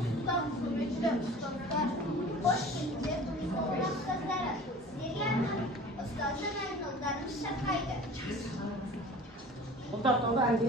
Usta, Sürücü, ustalar, hoş geldiniz. Ustazlara, sizlerle anladım. Ustazın aydınlarımız şakaydı. Oda anne.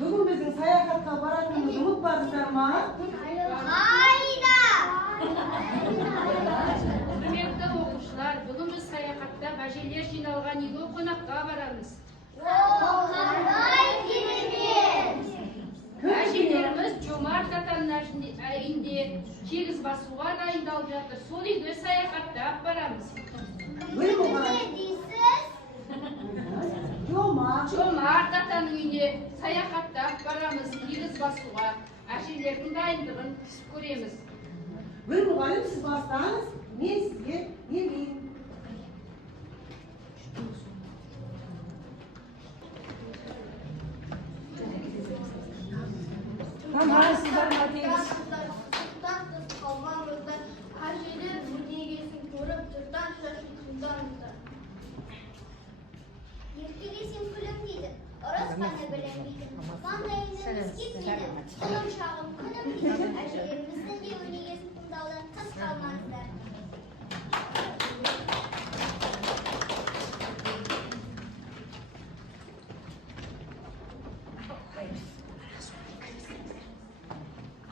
Bugün bizim sayahatқа baratınımızı unutmadыңыздар ма? Hayda! Құрметті оқушылар, бүгін біз саяхатта бәжелер жиналған үйге қонаққа барамыз. Қандай керемет! Әжелеріміз жомарт атаның үйінде кегіз басуға дайындалып жатыр. Сол үйге саяхаттап барамыз. Не дейсіз? Жомарт атаның үйіне саяхаттап барамыз кегіз басуға. Әжелердің дайындығын көреміз. Бір мұғалім сіз бастаңыз, мен сізге не дейін? Тамарсыздар ма тегіз? Қалмаңыздар, әжелер өнегесін көріп, жұрттан шашынсыздарыңыздар. Ертегесін күлім дейді, ұрысқаны білім дейді, маңдайыңыз кеп дейді, құлын шағым күнім дейді, әжелеріміздің де өнегесін тыңдаудан тыс қалмаңыздар.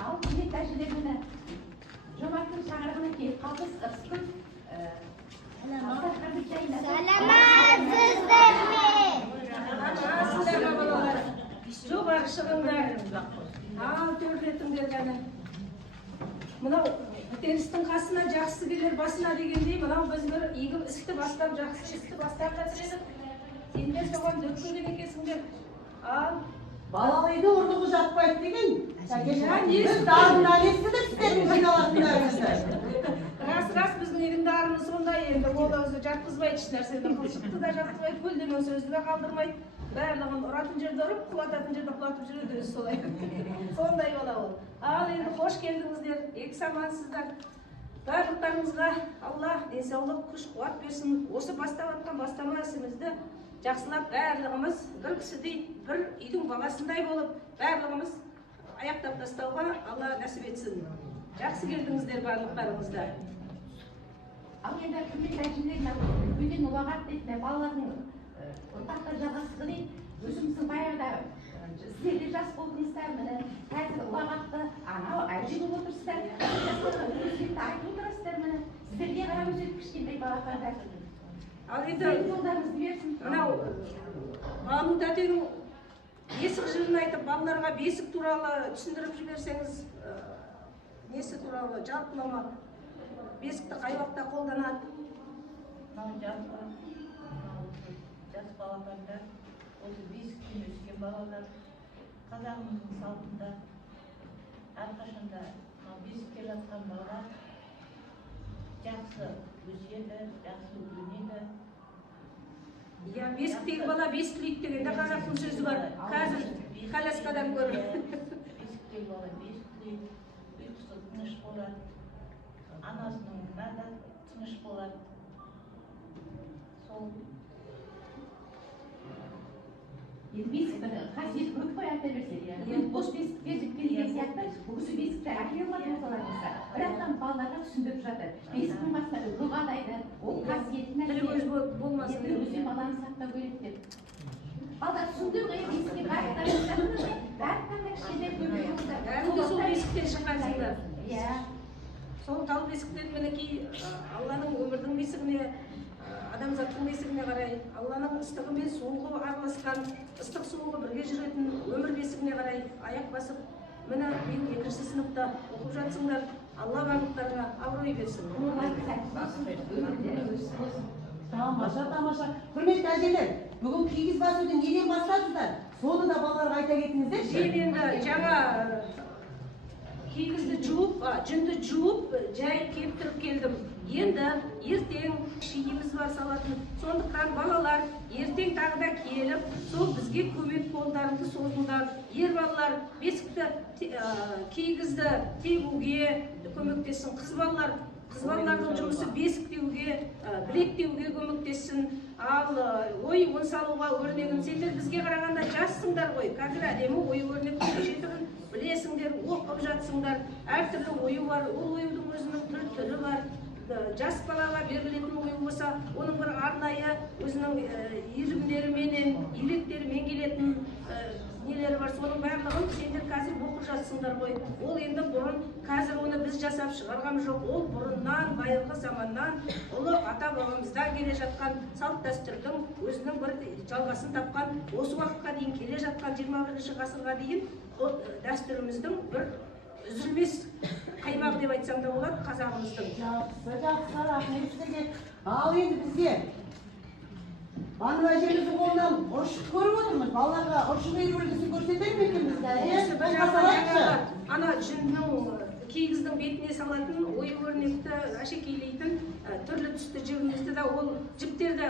Ал құрметті әжелер мені жомарттың шаңырағына келіп қалдыңыз, ырысқын дастарханды жайында. Сәлематсыздар ме? Сіздер ма балалар? Жоғары шығыңдар. Ал төрлетіңдер ғана. Мынау көтерістің қасына жақсы келер басына дегендей, мынау біз бір игі істі бастап, жақсы істі бастап жатыр едік. Сендер соған дөккілген екенсіңдер. Ал Балалайды ұрдығы жатпайды деген. Сәкежан, Біз дағынан естідік сіздердің жиналатындарыңызды. рас біздің үйдің дарыны сондай енді ол өзі жатқызбайды еш нәрсені қылшықты да жатқызбайды көлденең сөзді де қалдырмайды барлығын ұратын жерде ұрып құлататын жерде құлатып жүреді өзі солай сондай бала ол ал енді қош келдіңіздер екі самансыздар барлықтарыңызға алла денсаулық күш қуат берсін осы бастап жатқан бастама ісімізді жақсылап барлығымыз бір кісідей бір үйдің баласындай болып барлығымыз аяқтап тастауға алла нәсіп етсін жақсы келдіңіздер барлықтарыңызда ал енді құрметті әжелер үлкен ұлағат дейді балалардың ұрпаққа жалғастығы дейді өзіміздің баяғыда сіздер де жас болдыңыздар міне қазір ұлағатты анау әже болып отырсыздар өсиетті айтып отырасыздар міне сіздерге қарап өседі кішкентай балапандар ал енді жолдарыңызды берсін мынау Бану тәтенің бесік жырын айтып балаларға бесік туралы түсіндіріп жіберсеңіз несі туралы жалпылама бесікті қай уақытта қолданады мынау жалпы жас балапандар осы бесіктен өскен балалар қазағымыздың салтында әрқашанда мынау бесікте жатқан бала жақсы өседі жақсы өнеді иә бесіктегі бала бесіктейді дегенде қазақтың сөзі бар қазір коляскадан гөрі бесіктегі бала бесіктейді ұйқысы тыныш болады анасының да тыныш болады сол енді бесіктің қасиетін ұмытып қой айта берсе енді бос бесік беріп келген сияқты бұл кісі бесікті әкеле алады болсаларыңызға бірақтан балаларға түсіндіріп жатыр бесіктің басына дұғалайды ол қасиетін тілі көз болмасын енді өзен баланы сақтау керек деп балалар түсіндір ғой бесікке барлықтан да кішкентай бәрі де сол бесіктен шыққансыңдар иә сол тал бесіктен мінекей алланың өмірдің бесігіне адамзаттың бесігіне қарай алланың ыстығы мен суығы араласқан ыстық суығы бірге жүретін өмір бесігіне қарай аяқ басып міне биыл 2-ші сыныпта оқып жатсыңдар алла барлықтарыңа абырой берсін Тамаша, тамаша. Құрметті әжелер, бүгін киіз басуды неден бастадыңыздар? Соны да балаларға айта кетіңіздерші. мен енді жаңа киізді жуып, жүнді жуып, жайып кептіріп келдім. Енді ертең шиіміз бар салатын. Сондықтан балалар ертең тағы да келіп, сол бізге көмек қолдарыңды созыңдар. Ер балалар бесікті киізді тегуге көмектессін. Қыз балалардың жұмысы бесік теуге, білек теуге көмектессін. Ал ой салуға өрнегін сендер бізге қарағанда жассыңдар ғой. Қазір әдемі ой өрнектің жетірін білесіңдер, оқып жатсыңдар. Әртүрлі ойы бар, ол ойудың өзінің түрі бар. Жас балаға берілетін ой болса, оның бір арнайы өзінің иірімдеріменен, илектерімен келетін нелері бар. Соның барлығын сендер қазір оқып жатсыңдар ғой. Ол енді бұрын, қазір оны біз жасап шығарған жоқ. Ол бұрыннан, байырғы заманнан, ұлы ата-бабамыздан келе жатқан салт дәстүрдің өзінің бір жалғасын тапқан, осы уақытқа дейін келе жатқан 21-ші ғасырға дейін дәстүріміздің бір үзілмес қаймақ деп айтсам да болады қазағымыздың. Жақсы, рахмет сіздерге. Ал енді бізге Бану әжеміздің қолынан ұршық көріп отырмыз. Балаларға ұршық үйір үлгісін көрсетер ме екен бізге? Ана жүннің киіздің бетіне салатын, ою өрнекті әшекейлейтін түрлі түсті жібімізді да ол жіптерді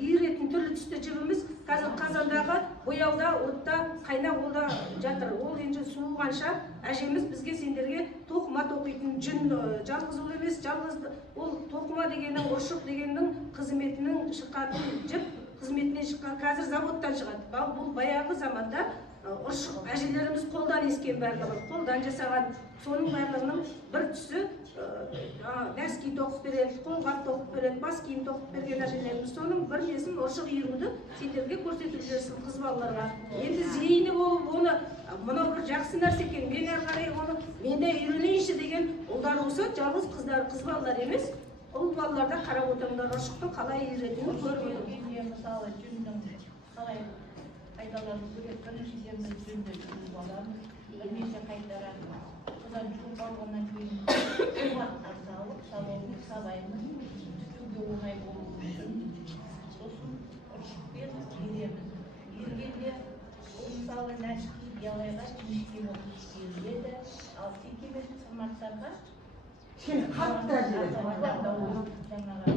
иіретін түрлі түсті жібіміз қазір қазандағы бояуда, отта, қайнақ олда жатыр. Ол енді суығанша әжеміз бізге сендерге тоқыма тоқитын жүн жалғыз ол емес, жалғыз ол тоқыма дегеннің, ұршық дегеннің қызметінің шықатын жіп қызметінен шыққан қазір заводтан шығады. Бұл баяғы заманда ұршық әжелеріміз қолдан ескен барлығы, қолдан жасаған. Соның барлығының бір түсі нәски тоқып береді, қолғап тоқып береді, бас киім тоқып берген әжелеріміз. Соның бір несін ұршық иіруді сендерге көрсетіп жүрсін қыз балаларға. Енді зейіні болып оны мынау бір жақсы нәрсе екен, мен әрі қарай оны мен де үйренейінші деген ұлдар болса, жалғыз қыздар, қыз балалар емес, ұл балаларда қарап отырыңдар, ұршықтың қалай иіретінін көрмейді. Мысалы жүннің қалай пайдалану керек, біріншіден біз жүнді жуып аламыз, бірнеше қайтарамыз. Содан жуып алғаннан кейін салып сабаймыз, түтуге оңай болу үшін. Сосын ұршықпен иіреміз. Иіргенде мысалы нәшки биялайға жіңішке болып иіріледі, ал текемен сырмақтарға Şimdi kalk da acele. жаңағы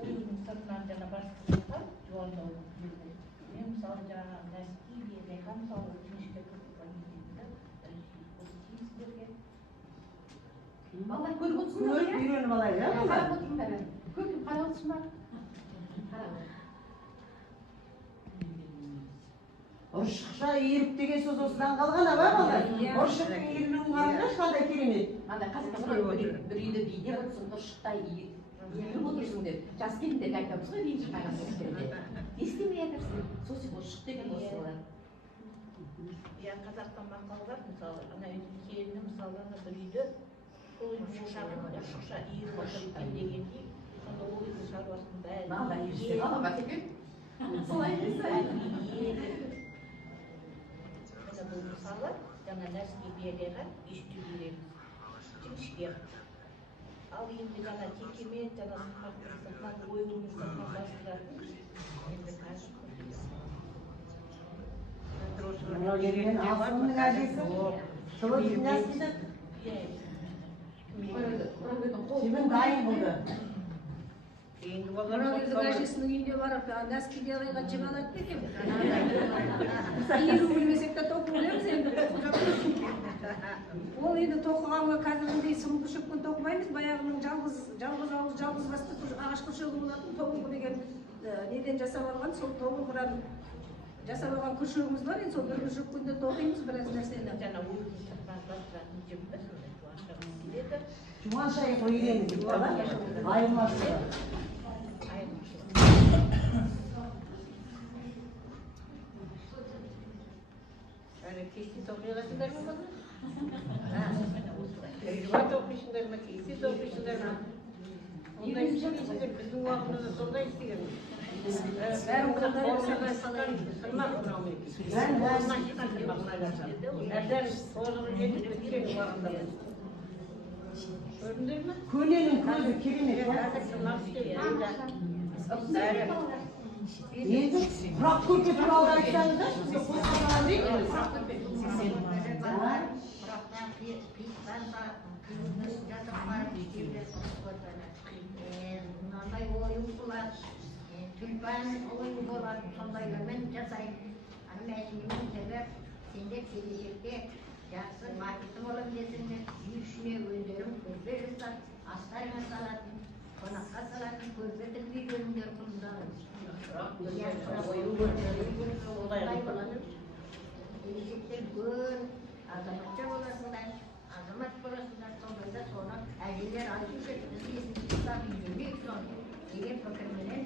ойының сыртынан жаңа басқаларға жуандау жүрді. Мен мысалы жаңағы нәски рейхан мысалы өтінішке сіздерге балалар көріп отырсыңдар Көріп үйреніп алайық, иә балалар? қарап отырыңдар көріп қарап отырсыңдар Ұршықша иіріп деген сөз осыдан қалған аба балалар? Ұршықтың иірілуін қараңдаршы қандай керемет. андай қазақта бір үйді билеп отырсың ұршықтай иіріп отырсың деп жас келіндерге айтамыз ғой ренжіп қалған кездерде не істемей жатырсың сол сияқты ұршық деген осы болар иә қазақта мақал бар мысалы ана келіні мысалы ана бір үйде сол ұршықша иіріп отыр екен дегендей сонда ол үйдің шаруасын бәрін солай бұл мысалы жаңа нәски береға ешті береміз жіңішке ал енді жаңа текемет жаңа сыртынан ойылдың сыртынан бастыратын енді қазір Мынау келген Асылымның әжесі. Жылы нәскиді. Жібін дайын болды. Мұрагелдің әжесінің үйіне барып, нәскиге алайға жіб алады екен. Иіру білмесек те тоқу білеміз енді. Ол енді тоқығанға қазіргідей сымды шөппен тоқымаймыз. Баяғының жалғыз ауыз, жалғыз басты ағаш күршегі болатын тобылғы деген неден жасап алған, сол тобылғыдан жасап алған күршегіміз бар. Енді сол бір күршекпен де тоқимыз біраз нәрсені. жаңа ойылдың сыртынан бастыратын жіп бар сондай жуаншағын келеді Жуан шайы қойыреміз дейді бала. Айырмасы. Кесте тоқиғасыңдар ма бала? Жуа тоқисыңдар ма, кесте тоқисыңдар ма? Ондай істемейсіңдер, біздің уақытымызда сондай істегенбіз. Бәрін қолынан сырмақ мынау қолынан шыққан сырмақ әрден тозығы жетіп біткен уақытында. Көрдіңдер ме? Көненің көзі керемет. Қазір сырмақ істейді. Енді құрақ көрпе туралы айтсаңыздар, сізге қосқанға дейін. Құрақтан қиықтан жатып барып істеулер мынандай ойын болады, түлпан ойын болады, сондайлармен жасайды. Мәшінемен себеп сендер келешекте жақсы маркетинг боламын десеңдер, үй ішіне өздерің көрпе жасап, астарыңа салатын, қонаққа салатын көрпе тігіп үйреніңдер құлындарың. Келешекте көр, азаматша боласыңдар, азамат боласыңдар, сондайда соны әжелер айтып жүрді, біз есін тұтап үйренейік соны деген пікірменен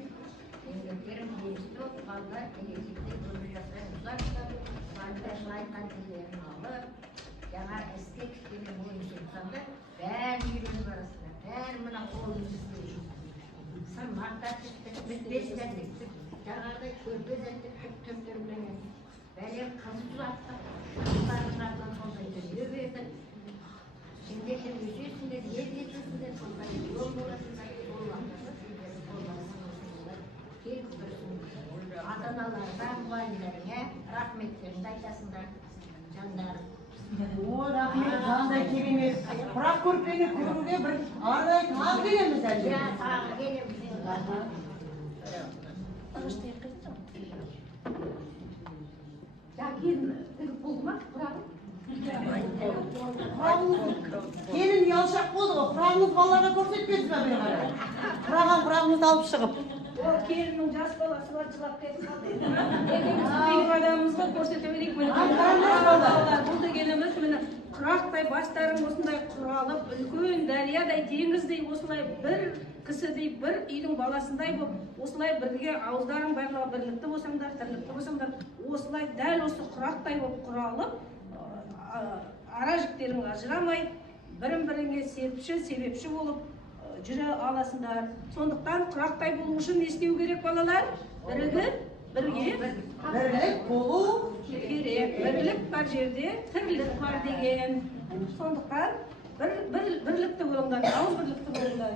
еңбектерін келісті, балалар келешекте көрпе жасаймыздар, балалардың айтқан тілдерін алып, жаңа іске кішкене ойын сөзсаңдар, бәрін үйреніп барасыңдар, бәрі мына қолымыз істейді. Сырмақтар тіктік, бітпестер тіктік, жаңағыдай көрпе зәттік түр-түрленен, бәлем қызыл аттық, шақтарыңдардан сондай дүние бердік. Сендерден өсесіңдер, ел етесіңдер, сондай жол боласыңдар, сол уақытта сендердің қолдарыңыздар, келіп тұрсыңдар. Ата-аналарға, мұғалімдеріңе рахметтеріңді айтасыңдар, жандарым. О, рахмет, жандай керемет. Құрақ көрпені көруге бір арнайы тағы келеміз әже. Ja, тағы келеміз. кейін тігіп болды ма құрағым Келін ұялшақ болды ғой, құрағыңыз балаларға көрсетпедіңіз бе бері қарай? Құрағыңызды алып шығып. Ол келіннің жас баласы бар жылап кетіп қалды. Екеуміз қиын адамымыз ғой, көрсете берейік. Бұл дегеніміз міне құрақтай бастарың осындай құралып, үлкен дариядай, теңіздей осылай бір кісідей, бір үйдің баласындай болып, осылай бірге ауыздарың барлығы бірлікті болсаңдар, тірлікті болсаңдар, осылай дәл осы құрақтай болып құралып, ара жіктерің ажырамай, бірін-біріңе себепші болып жүре аласыңдар. Сондықтан құрақтай болу үшін не істеу керек балалар? Бірлік болу керек. Бірлік бар жерде тірлік бар деген. Сондықтан бірлікті болыңдар, ауыз бірлікті болыңдар.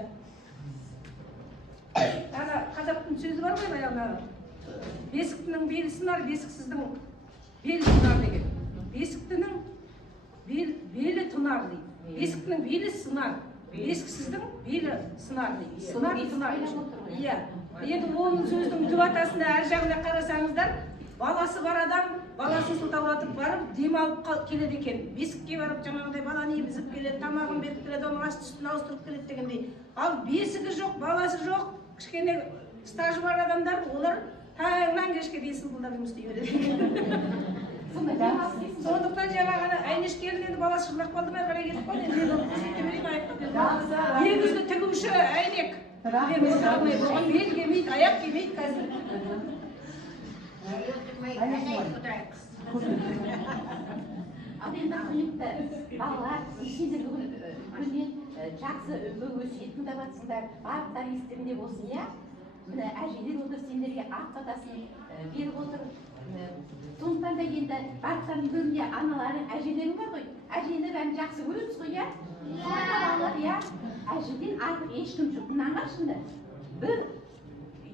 Қазақтың сөзі бар ғой, баяғыда бесіктінің белі сынар, бесіксіздің белі тұнар деген. Бесіктінің белі тұнар дейді. Бесіктің белі сынар. Бесіксіздің белі сынар. Сынар. Иә. Енді оның сөздің түбатасына әр жағына қарасаңыздар, баласы бар адам баласын сылтауратып барып демалып келеді екен. Бесікке барып жаңағыдай баланы емізіп келеді, тамағын беріп келеді, оның асты үстін ауыстырып келеді дегендей. Ал бесігі жоқ, баласы жоқ, кішкене стажы бар адамдар, олар таңнан кешке дейін сылбылдап жұмыс істей береді. Сондықтан жаңағы Айнеш келін енді баласы шырнақ қалды ма қарай кетіп қалды. Енді оны көрсете берейін, айтып негізгі тігуші әйнек. Оған бел келмейді, аяқ келмейді қазір. Ал енді құрметті балалар, сендер бүгін жақсы өсиет тыңдап жатсыңдар, барлықтар естерінде болсын, иә? Міне әжелер отыр, сендерге ақ батасын беріп отыр. Сондықтан да енді барлықтардың үйлерінде аналары, әжелерің бар ғой. Әжені бәрін жақсы көресіз ғой, иә? Балалар, иә? Әжеден артық ешкім жоқ. Мынаны қарашыңдар. Бір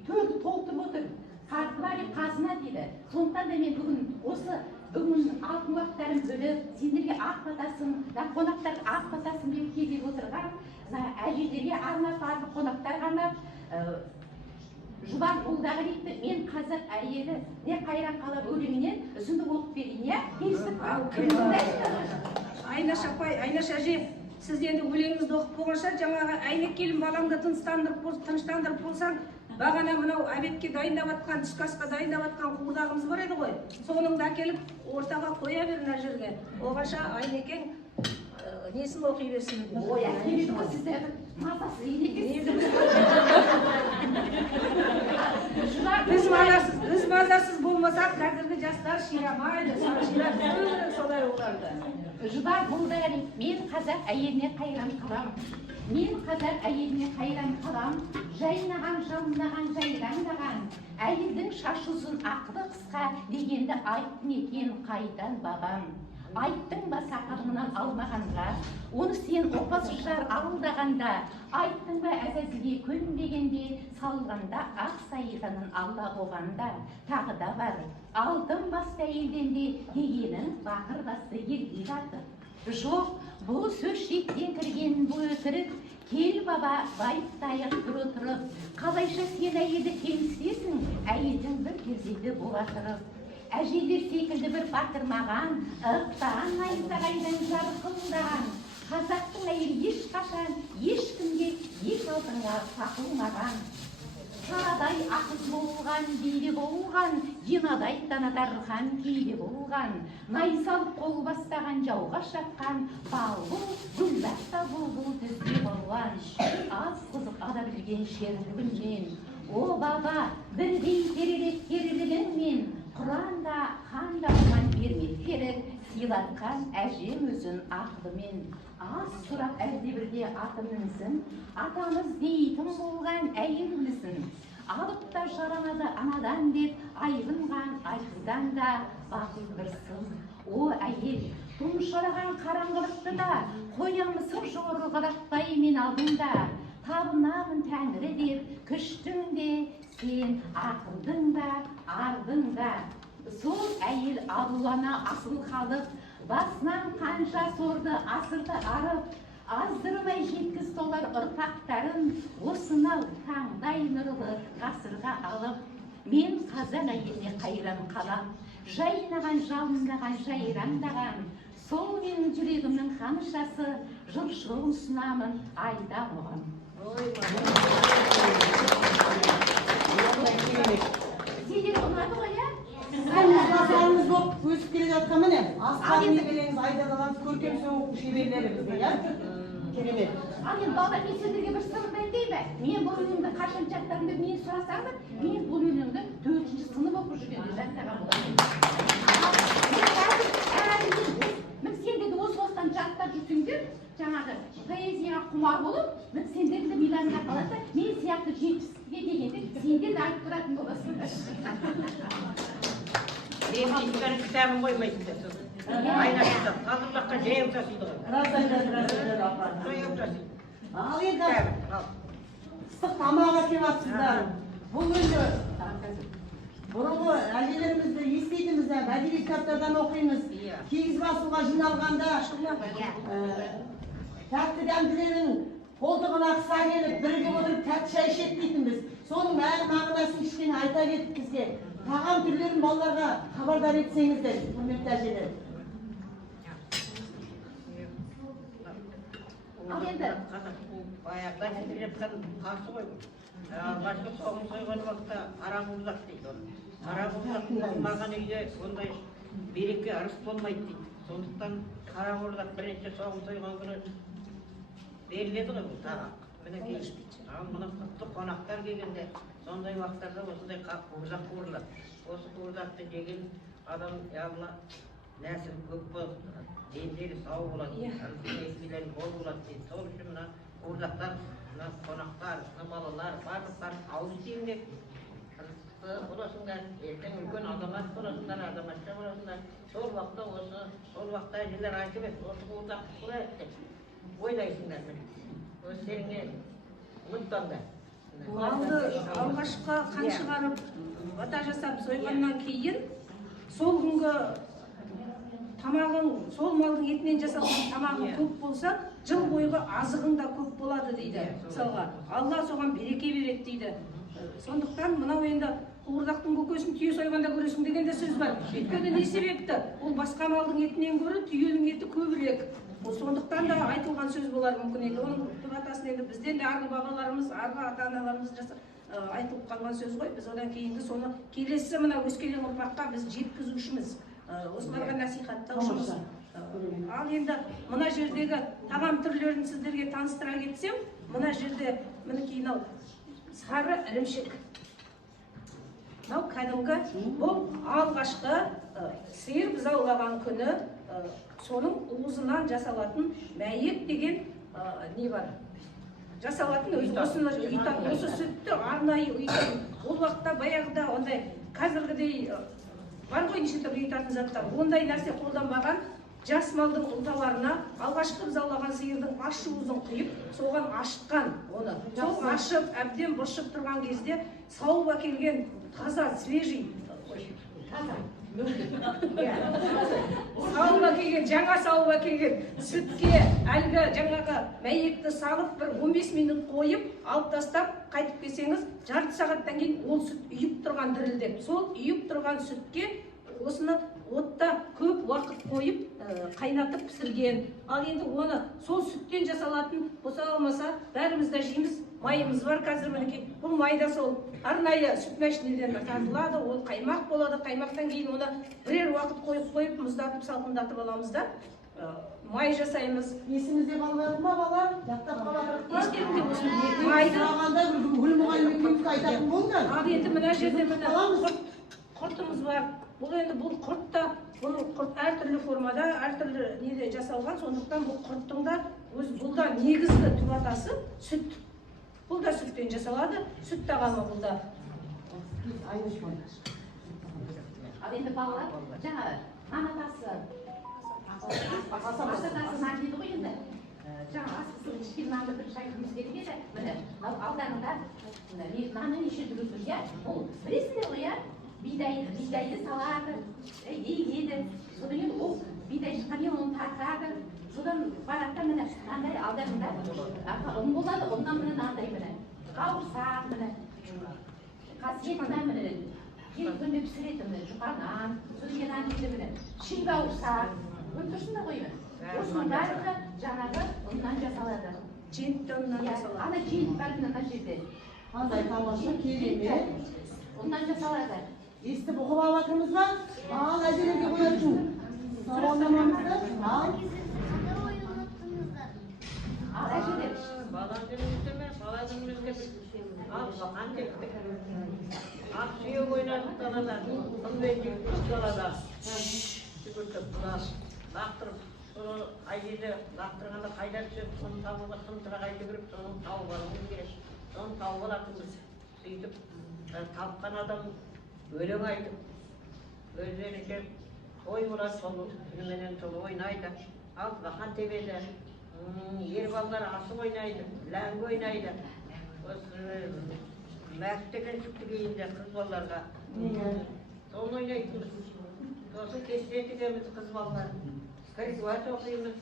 төрді толтырып отыр. Қартылар қазына дейді. Сондықтан да мен бүгін осы бүгін алтын уақыттарын бөліп, сендерге ақ батасын, қонақтар ақ батасын беріп кезеп отырған, әжелерге арнап, барлық қонақтар арнап, Жұбан ұлдағы дейді, мен қазақ әйелі не қайран қалар өлеңінен үзінді оқып берейін, иә? Келістік. Айнаш апай, Айнаш әже, сіз енді өлеңіңізді оқып болғанша, жаңағы Айнек келін балаңды тыныштандырып болсаң, бағана мынау обедке дайындап атқан, түскі асқа дайындап атқан қуырдағымыз бар еді ғой. Соның да әкеліп ортаға қоя бер мына жерге. Оғанша Айнекең несін оқи берсін. Ой, әкеледі ғой сіздер мазасыз енекесіз. Біз мазасыз болмасақ, қазіргі жастар ширамайды, солай оларды. Жұбан мұлдағали, мен қазақ әйеліне қайран қалам. Мен қазақ әйеліне қайран қалам. Жайнаған, жалынаған, жайраңдаған. Әйелдің шашы ұзын, ақылы қысқа дегенді айттың екен қайдан бабам. Айттың ба сақалыңнан алмағанға, оны сен опасыздар алдағанда, айттың ба әзәзілге көнбегенде, салғанда ақ сайыданын алла болғанда, тағы да бар, алдым басты әйелденде, дегенің бақыр басты елге жатып. Жоқ, бұл сөз шектен кірген бұл өтірік, кел баба байыптайық тұр отырып, қалайша сен әйелді кемсесің, әйелдің бір кезегі бола тұрып. Әжелер секілді бір батырмаған, ықтаған найзағайдан жарқылдаған. Қазақтың әйелі ешқашан, ешкімге еш алтынға сақылмаған. Шарадай ақыз болған, бейде болған, енадай танадархан кейде болған. Найсалып қол бастаған, жауға шапқан, балбұл, гүлбақта бұлбұл түзде болған. Аз қызық ада білген шерлігінен. О баба, бірдей терелігіңмен, Құранда, ханда оған бермек керек, сыйлатқан әжем өзін ақылымен. Аз сұрап әлде бірде атымызын, атамыз дейтін болған әйелімізін. Алып та жарамады анадан деп, айырылған айтудан да бақыл бірсін. О әйел, тұмшараған қараңғылықты да, қоямысың жоғырғылатпай мен алдыңда. Табынамын тәңірі деп, күштің де, сен ақылдың да, ардың да. Сол әйел алуана асыл қалып, басынан қанша сорды асырды арып, аздырмай жеткіз солар ұрпақтарын, осынау таңдай нұрлы ғасырға алып. Мен қазақ әйеліне қайран қалам, жайнаған, жалындаған, жайраңдаған. Сол менің жүрегімнің қаншасы, жылшылығын сұнамын айда оған. Сендер ұнады ғой, иә? Сіздеріңіз болып өсіп келе жатқан міне, асқан немелеріңіз айдадаланып көркем соғып шеберлері бізге, иә? Керемет. Ал енді балдар, мен сендерге бір сырымды айтайын. Мен бұл өлеңді қашан жаттадым деп мен сұрасаңдар, мен бұл өлеңді 4-ші сынып оқып жүргенде жаттаған боламын. Мен сендерді осы-осыдан жаттап жүрсеңдер, жаңағы поэзияға құмар болып, мен сендерді миланға қалады, мен сияқты 70-ге дегенде сендерді айтып тұратын боласыңдар. Мен бәрі кітабын қоймайсыңдар. Айнашыда, алдымдаққа жаяу тасыйды ғой. Рас айтады. Жаяу тасыйды. Ал енді, ыстық тамақ әкеп жатсыздар. Бұл өзі бұрынғы әжелерімізді естейтініміз, әдеби кітаптардан оқимыз. Киіз басуға жиналғанда Tәттіден біреудің қолтығына қыса келіп, бірігіп отырып тәтті шай ішеді дейтінбіз. Соның мән мағынасын кішкене айта кетіп бізге. Тағам түрлерін балаларға хабардар етсеңіздер, құрметті әжелер. Ал енді баяғыдан келе жатқан қарсы ғой. Алғашқы соғым сойған уақытта арағұмзақ дейді оны. Арағұмзақтың болмаған үйде ондай береке ырыс болмайды дейді. Сондықтан қарақұрдақ бірінші соғым сойған күні беріледі ғой бұл тағам. Мінекей, мына құтты қонақтар келгенде сондай уақыттарда осындай қуырдақ қуырылады. Осы қуырдақты жеген адам яғни нәсіл көп болады, дендері сау болады, несібелері мол болады дейді. Сол үшін мына қуырдақтар, мына қонақтар, мына балалар, барлықтар ауыз тиімде боласыңдар, ертең үлкен азамат боласыңдар, азаматша боласыңдар. Сол уақытта әжелер айтып еді, осы қуырдақты қуырайық деп ойлайсыңдар міне. Осы серіңе ұмытпаңдар. Малды алғашқы қан шығарып, бата жасап сойғаннан кейін сол күнгі тамағың, сол малдың етінен жасалған тамағың көп болса, жыл бойғы азығың да көп болады дейді. Мысалға, Алла соған береке береді дейді. Сондықтан мынау енді қуырдақтың көкесін түйе сойғанда көресің деген де сөз бар. Өйткені не себепті? Ол басқа малдың етінен гөрі түйенің еті көбірек. Сондықтан да айтылған сөз болар мүмкін енді. Оның түбатасын енді бізден де арғы бабаларымыз, арғы ата-аналарымыз айтылып қалған сөз ғой. Біз одан кейінгі соны келесі мына өскелең ұрпаққа біз жеткізушіміз. Осыларға насихаттаушымыз. Ал енді мына жердегі тағам түрлерін сіздерге таныстыра кетсем, мына жерде мінекей мынау сары ірімшік. Мынау кәдімгі, бұл алғашқы сиыр біз аулаған күні соның уызынан жасалатын мәйек деген не бар? Жасалатын осы сүтті арнайы ұйытатын. Ол уақытта баяғыда ондай қазіргідей бар ғой неше түрлі ұйытатын заттар. Ондай нәрсе қолданбаған. Жас малдың ұлталарына алғашқы біз аулаған сиырдың ащы уызын құйып, соған ашытқан оны. Сол ашып, әбден бұршып тұрған кезде сауып әкелген таза, свежий, сауып әкелген, жаңа сауып әкелген сүтке әлгі жаңағы мәйекті салып бір 15 минут қойып, алып тастап, қайтып келсеңіз, жарты сағаттан кейін ол сүт үйіп тұрған дірілдеп. Сол үйіп тұрған сүтке осыны отта көп уақыт қойып қайнатып пісірген. Ал енді оны сол сүттен жасалатын болса алмаса бәріміз де жейміз. Майымыз бар қазір мінекей. Бұл майда сол арнайы сүт мәшинеден тартылады, ол қаймақ болады. Қаймақтан кейін оны бірер уақыт қойып мұздатып салқындатып аламыз да май жасаймыз. Есімізде қалмайды ма балалар? Жаттап қаладық па? Естеріңде болсын. Майды сұрағанда гүл мұғалімге айтатын болды. Ал енді мына жерде мына құртымыз бар. Бұл енді бұл құрт та, бұл құрт әртүрлі формада, әртүрлі неде жасалған, сондықтан бұл құрттың да бұл да негізгі түбатасы сүт. Бұл да сүттен жасалады, сүт тағамы бұл да. Ал енді балалар, жаңа анатасы, асатасы нан дейді ғой енді. Жаңа асысын ішкен нанды бір шайқымыз керек еді. Міне, алдарында наны неше түрлі иә? Ол білесіңдер ғой, иә? Бидайды салады, егеді, содан кейін ол бидай шыққан кейін оны тартады, содан баратта міне мынандай алдарында ұн болады, ұннан міне мынандай міне қауырсақ міне қасиет нан міне күнде пісіретін міне жұқа нан, содан кейін нан дейді міне ши бауырсақ, көріп тұрсыңдар ғой осының барлығы жаңағы ұннан жасалады. Жентті ұннан жасалады. Ана жент бар мына жерде. Қандай тамаша керемет. Ұннан жасалады. Естіп оқып алатырмыз ба? Ал әжелерге қоятын сауалнамамызды. Ал. Қандай ой ұмыттыңыздар? Ал әжелер. Баланың үстеме, баланың үстеме. Ал бақан тектік. Ақ сүйек ойнадық далада. Қымбен жүктік далада. Жүгіртіп бұлас. Лақтырып, соны айдеді. Лақтырғанда қайда түсіп, соны табуға сымтыраға жүгіріп, соны тауып алуымыз керек. Соны тауып алатынбыз. Сөйтіп, тапқан адам өлең айтып, өздерінше той болады, сол үніменен сол ойнайды. Ал бақан тебеді, ер балалар асық ойнайды, ләңгі ойнайды. Осы мәк деген шықты кейінде қыз балаларға. Соны ойнайтынбыз. Сосын кесте тігеміз қыз балалар. Скрипач оқимыз,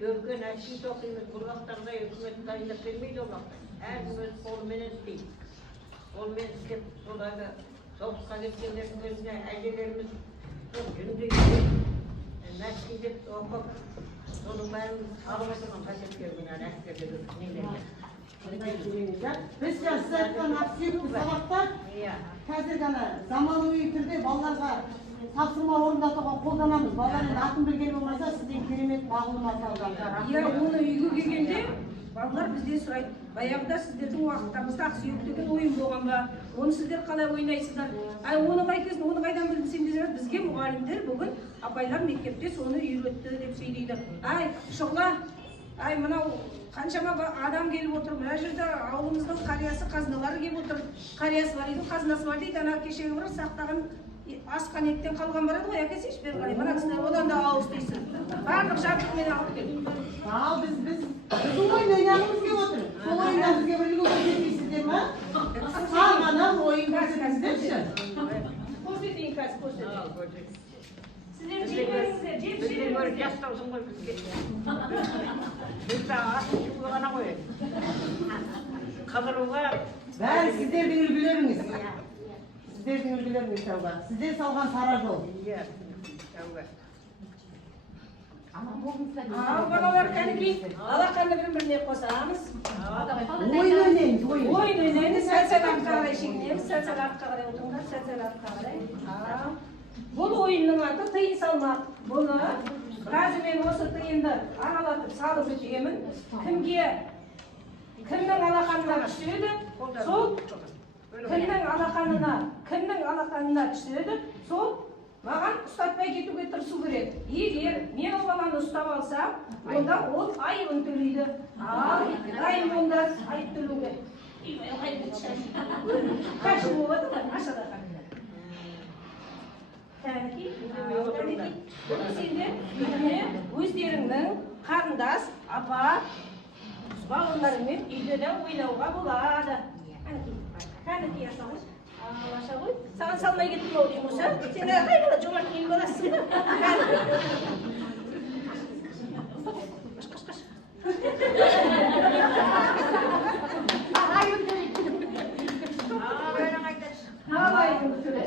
Görgen eski tokuyumuz bulaklarda hükümet dayınlık vermeydi olmakta. Her gün öz kolmen isteyip. Kolmen isteyip solayda soğukka geçenlerin önüne ecelerimiz günde gidip mescidip okup onun ben sağlamasının kaçıp görgünen eskerleri neler. Biz size aytқан ақсүйекті сабақтар қазір ғана заманауи түрде балаларға тапсырма орындатуға қолданамыз. Балалардың атын білген болмаса сізден керемет мағлұмат алған. Иә, оны үйге келгенде балалар бізден сұрайды. Баяғыда сіздердің уақыттарыңызда ақсүйек деген ойын болған ба? Оны сіздер қалай ойнайсыздар? Оны қайтесің, оны қайдан білсең десеңіз, бізге мұғалімдер бүгін апайлар мектепте соны үйретті деп сөйлейді. Шұғла, мынау қаншама адам келіп отыр, мына жерде ауылымыздың қариясы, қазыналары келіп отыр. Қариясы бар дейді, қазынасы бар дейді, ана кешегі бір сақтаған асқан еттен қалған барады ғой, әкесі еш бері қарай. Мына кісілер одан да ауыз дейсін. Барлық жабдықпен алып келді. Ал біз ойын ойнағымыз келіп отыр. Сол ойында бізге бір үлгі көрсетпейсіздер ме? Ғана ойын көрсетіңіздерші. Көрсетейін қазір, көрсетейін. Сіздер жеп беріңіздер, жеп Bizden jastausun koy bizge. Biz de asıl çubuğuna koyuyoruz. Kazırığa Бәрі сіздердің үлгілеріңіз. Сіздердің үлгілеріңіз тауға. Сіздер салған сара жол. Iya, tauga. Балалар кәнекей, алақанды бірін-біріне қосамыз. Ойын ойнаймыз, ойын. Ойын ойнаймыз, сәл-сәл артқа қарай шегінеміз, сәл-сәл артқа қарай отырыңдар, сәл-сәл артқа қарай. Бұл ойынның аты тыйын салмақ. Бұны қазір мен осы тыйынды аралатып салып өтемін. Кімнің алақанына түседі, сол кімнің алақанына түседі, сол маған ұстатпай кетуге тырысу керек. Егер мен ол баланы ұстап алсам, онда ол айыбын төлейді. Дайын болыңдар, айып төлеуге. Қашын болады ма? Ашада қанында. Кәнекей, бұл сендер өздеріңнің қарындас, апа, балаларымен үйде ойнауға болады. Кәнекей асамыз. Алаша ғой. Саған салмай кеттім ау деймін осы. Сен қай бала жомарт кейін боласың. Алайын төле.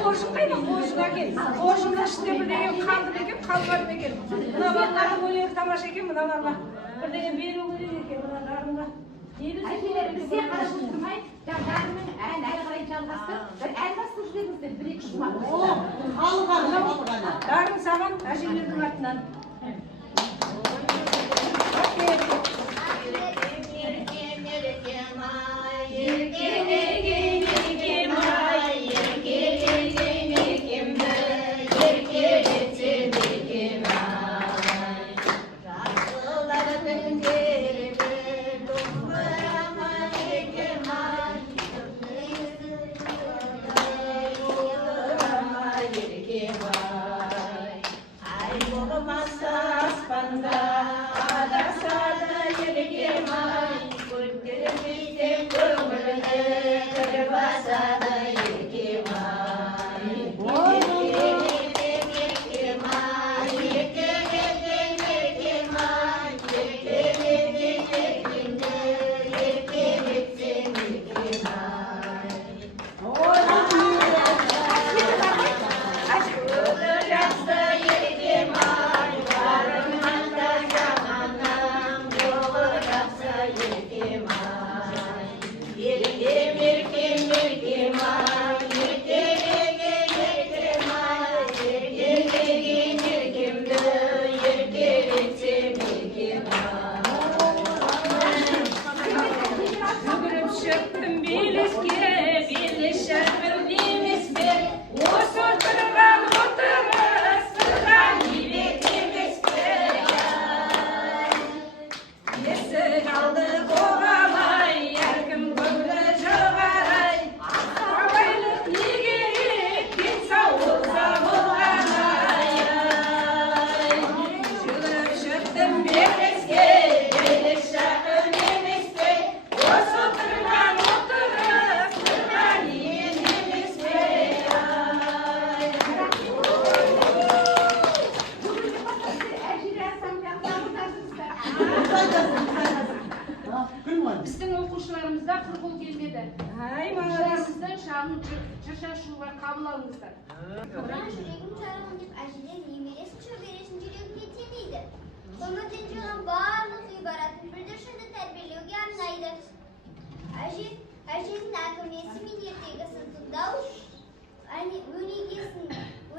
Қоржын қайда? Қоржын әкел. Қоржында ішінде бірдеңе қалды екен, қалмады екен. Мына балалардың өлеңі тамаша екен, мыналарға бірдеңе беру керек екен, мыналарына. Әкелер бізде қарап отырмай, дарының әрі қарай жалғасты. Бір ән басып жіберіңіздер, бір-екі жұмақ. Дарын саған әжелердің атынан. Еркем, еркем, ай, еркем, еркем, еркем, ай. Біздің оқушыларымызда құрбыл келмеді. Ай, маңыз. Оқушыларымыздың шағын шашашуға қабыл алыңыздар. Құран жүрегім жарығын деп әжеден немересін шөбересін жүрегіне теңейді. Өмірден жиған барлық ғибаратын бүлдіршінді тәрбиелеуге арнайды. Әженің әңгімесі мен ертегісін тыңдау,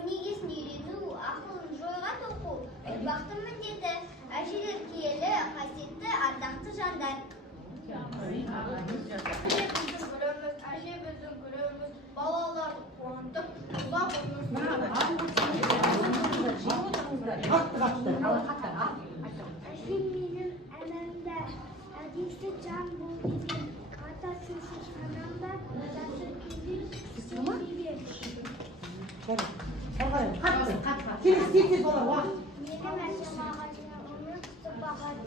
өнегесін үйрену, ақылын жойға тоқу, ұрпақтың міндеті. Әжелер киелі, қасиетті, ардақты жандар. Әже біздің гүліміз, балаларды қуантып, ұзақ Әжем менің әнімді, әдесі жан бол деген, атасы шанамда, атасы күйден сүйбе. Менің әжем ағашына оны тұтып ағады.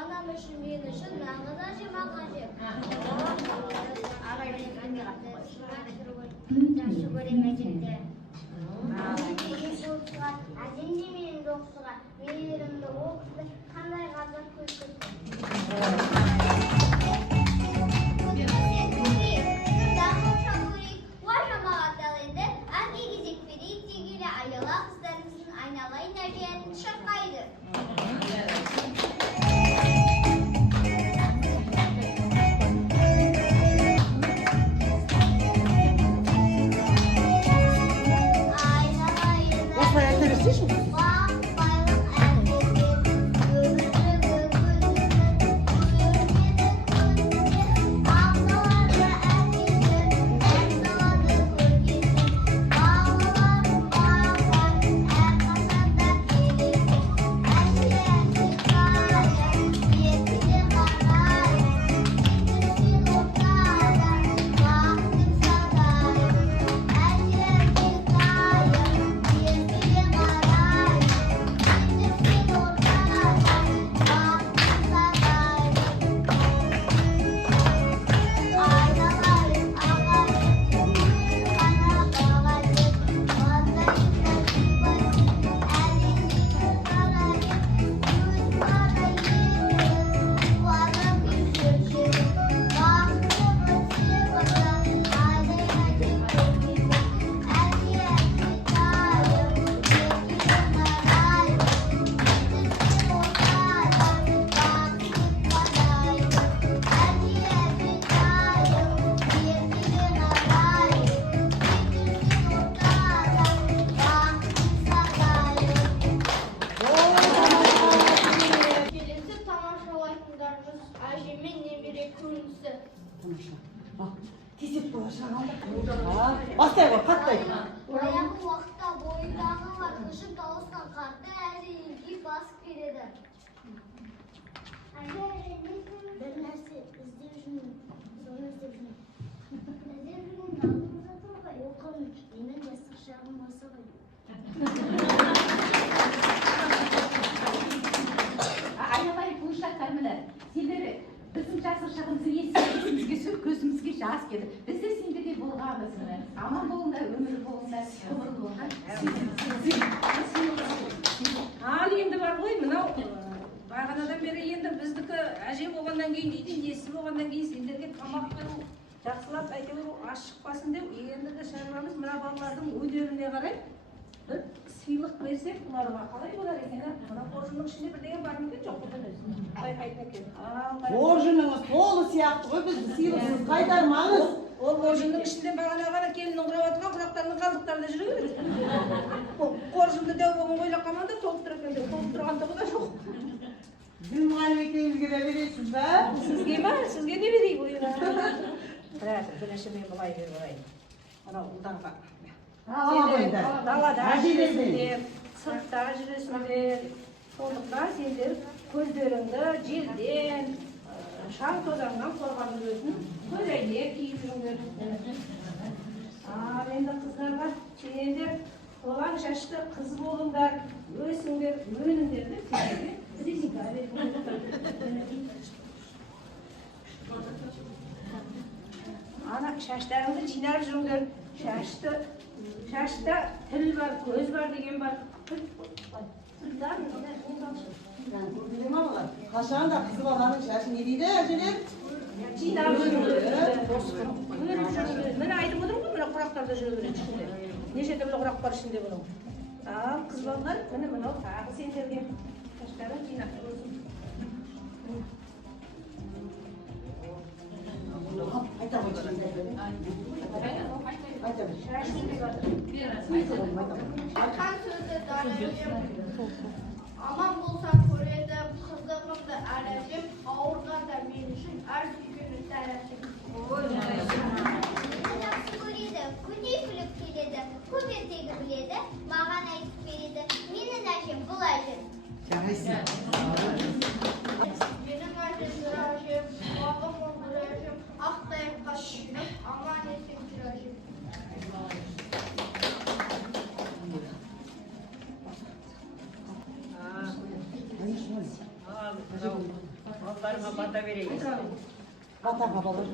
Anam үшін мен үшін нағыз әжем ағажем. Жақсы көрем әжемді. Әжем де менің доқсыға, мейірімді оқысты, қандай ғазап көрсетті. Баяғы уақытта бойындағы бар ұшып дауысқан қарды әжейге басып келеді. Bir нәрсе іздеп жүрмін, соны іздеп жүрмін. Іздеп жүрген алдымызда тұр ғой, оқымын, менің жастық шағым осы ғой. Айналайын қуыштақтар міне, сендері біздің жастық шағымызды есімізге түсіп, көзімізге жас келді. Біз де сендердей болғанбыз. Аман болыңдар, өмір болыңдар, ғұмыр болыңдар. Ал енді бар ғой, мынау бағанадан бері енді біздікі әже болғаннан кейін дейді, несі болғаннан кейін сендерге тамақ беру, жақсылап әйтеуір аш шықпасын деп, ендігі шаруамыз мына балалардың өнеріне қарай бір сыйлық берсек, бұларға қалай болар екен? Мына қоржынның ішінде бірдеңе бар ма екен, жоқ бұдан өзін байқайтын екен. Қоржыныңыз толы сияқты ғой, бізді сыйлықсыз қайтармаңыз. Ол қоржынның ішінде бағана ғана келіннің құрап отырған құрақтарының қалдықтары да жүре береді. Қоржынды дәу болған ойлап қалмаңдар, толып тұр екен деп, толып тұрғандығы да жоқ. Bizim muhalif ekmeğimizge de veriyorsunuz be. Sizge mi? Sizge ne vereyim buyur. Bırak, güneşe ben bulay ver bulayım. Ana udanma. Dalada жүресіңдер, сыртта жүресіңдер. Сондықтан сендер көздеріңді желден, шаң тозаңнан қорғанып өзін көйлек киіп жүріңдер. Ал енді қыздарға сендер қолаң шашты қыз болыңдар, өсіңдер, өніңдер деп сендерге резинка беріңдер. шаштарыңды жинап жүріңдер. Шашта тіл бар, көз бар деген бар. Қашан да қызы баланың шашы не дейді әжелер? Жинап жүріңдер. Көріп жүріңдер. Мен айтып отырмын ғой, мына құрақтарда жүре береді ішінде. Неше түрлі құрақ бар ішінде бұның. Ал қыз балалар, міне мынау тағы сендерге шаштарың жинап жүрсін. Айтқан сөзді даражым, аман болса көреді, қызығымды әрәжім, ауырғанда мен үшін әр сүйгені тәрәжім. Жақсы көреді, күндей күліп келеді, көп ертегі біледі, маған айтып береді, менің әжем бұл әжем. Жарайсың. Менің әжем бір әжем, бағым ол бір әжем, ақтайыққа сүйініп, аман есен бір әжем. Балдарыма бата берейін. Батаға балар.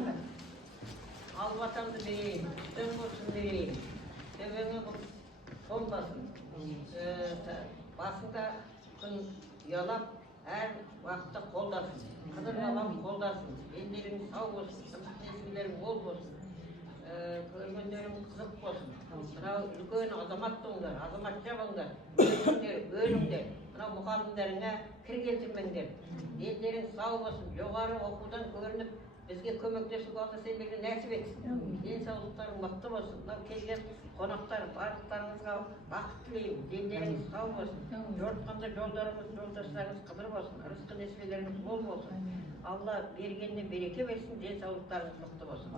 Ал батамды берейін, дөң болсын берейін. Төбеңе толмасын. Басында күн ұялап, әр уақытта қолдасын. Қыдыр балам қолдасын. Елдерің сау болсын, нәсілдерің мол болсын. Көргендерің қызық болсын. Мынау үлкен азаматтыңдар, азаматша болыңдар. Өліңдер. Мынау мұғалімдеріңе кір келтірмеңдер. Елдерің сау болсын, жоғары оқудан көрініп, бізге көмектесіп алса сендерге нәсіп етсін. Денсаулықтарың мықты болсын. Мынау келген қонақтар барлықтарыңызға бақыт тілеймін. Елдеріңіз сау болсын. Жортқанда жолдарыңыз, жолдастарыңыз қыдыр болсын. Рызқы несібелеріңіз мол болсын. Алла бергеніне береке берсін, денсаулықтарыңыз мықты болсын.